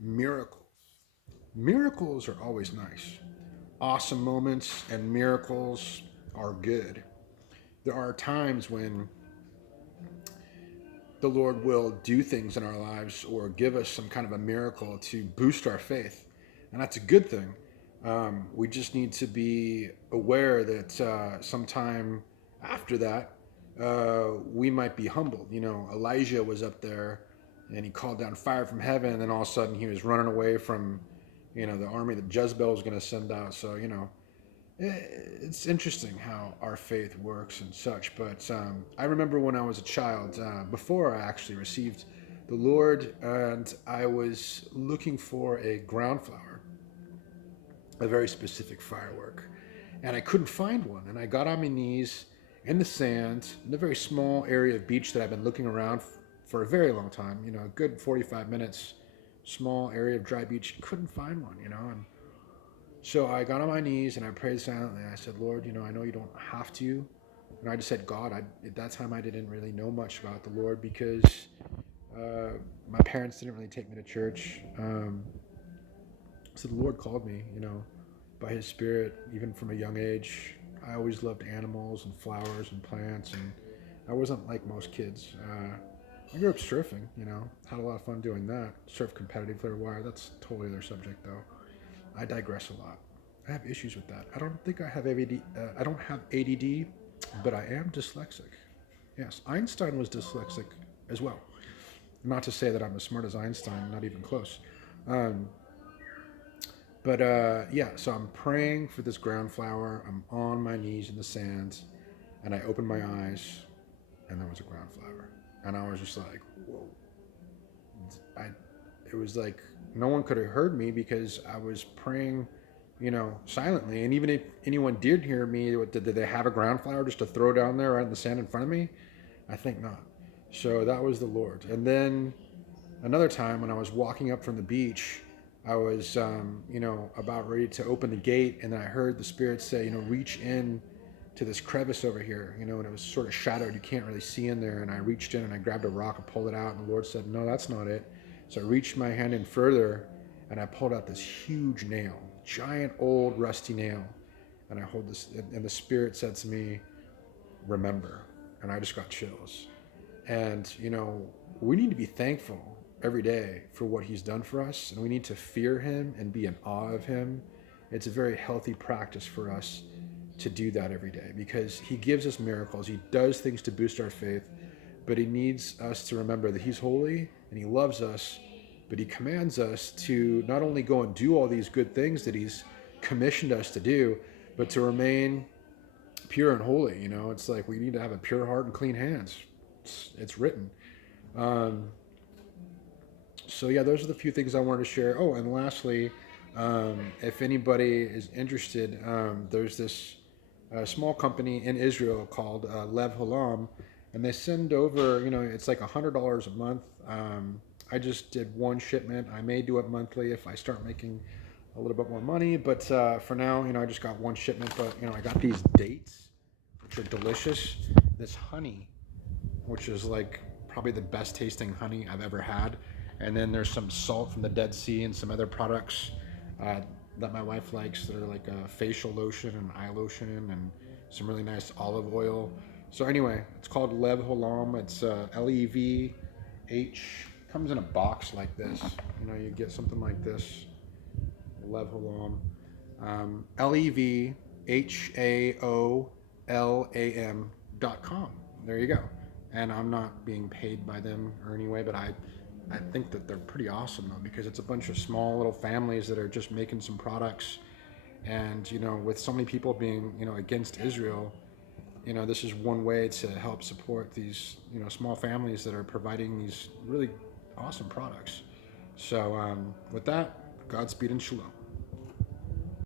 Miracles. Miracles are always nice. Awesome moments and miracles are good. There are times when the Lord will do things in our lives or give us some kind of a miracle to boost our faith. And that's a good thing. We just need to be aware that sometime after that, we might be humbled. You know, Elijah was up there and he called down fire from heaven, and then all of a sudden he was running away from, the army that Jezebel was going to send out. So, it's interesting how our faith works and such. But I remember when I was a child, before I actually received the Lord, and I was looking for a ground flower, a very specific firework, and I couldn't find one. And I got on my knees in the sand in a very small area of beach that I've been looking around for a very long time. You know, a good 45 minutes, small area of dry beach. Couldn't find one. And so I got on my knees and I prayed silently. I said, Lord, I know you don't have to. And I just said, God, at that time I didn't really know much about the Lord because my parents didn't really take me to church. So the Lord called me, by His Spirit, even from a young age. I always loved animals and flowers and plants, and I wasn't like most kids. I grew up surfing, had a lot of fun doing that. Surfed competitively for a while. That's totally their subject, though. I digress a lot. I have issues with that. I don't think I have ADD. I don't have ADD, but I am dyslexic. Yes, Einstein was dyslexic as well. Not to say that I'm as smart as Einstein, not even close. Um, but yeah, so I'm praying for this ground flower. I'm on my knees in the sand, and I open my eyes, and there was a ground flower, and I was just like, whoa. I, it was like no one could have heard me because I was praying, silently. And even if anyone did hear me, did they have a ground flower just to throw down there right in the sand in front of me? I think not. So that was the Lord. And then another time when I was walking up from the beach, I was, about ready to open the gate, and then I heard the Spirit say, reach in to this crevice over here, and it was sort of shadowed. You can't really see in there. And I reached in and I grabbed a rock and pulled it out, and the Lord said, no, that's not it. So I reached my hand in further, and I pulled out this huge nail, giant old rusty nail. And I hold this, and the Spirit said to me, remember. And I just got chills. And, we need to be thankful every day for what He's done for us, and we need to fear Him and be in awe of Him. It's a very healthy practice for us to do that every day because He gives us miracles. He does things to boost our faith, but He needs us to remember that He's holy and He loves us, but He commands us to not only go and do all these good things that He's commissioned us to do, but to remain pure and holy. It's like we need to have a pure heart and clean hands. It's written. Um, so yeah, those are the few things I wanted to share. Oh, and lastly, if anybody is interested, there's this small company in Israel called Lev Halam, and they send over. It's like $100 a month. I just did one shipment. I may do it monthly if I start making a little bit more money, but for now, I just got one shipment. But I got these dates, which are delicious. This honey, which is like probably the best tasting honey I've ever had. And then there's some salt from the Dead Sea and some other products uh, that my wife likes that are like a facial lotion and eye lotion and some really nice olive oil. So anyway, it's called Lev Holam. It's LEVH. Comes in a box like this. You get something like this. Lev Holam. LEVHAOLAM.com. There you go. And I'm not being paid by them or anyway, but I think that they're pretty awesome though because it's a bunch of small little families that are just making some products. And with so many people being against Israel, this is one way to help support these small families that are providing these really awesome products. So with that, Godspeed and Shalom.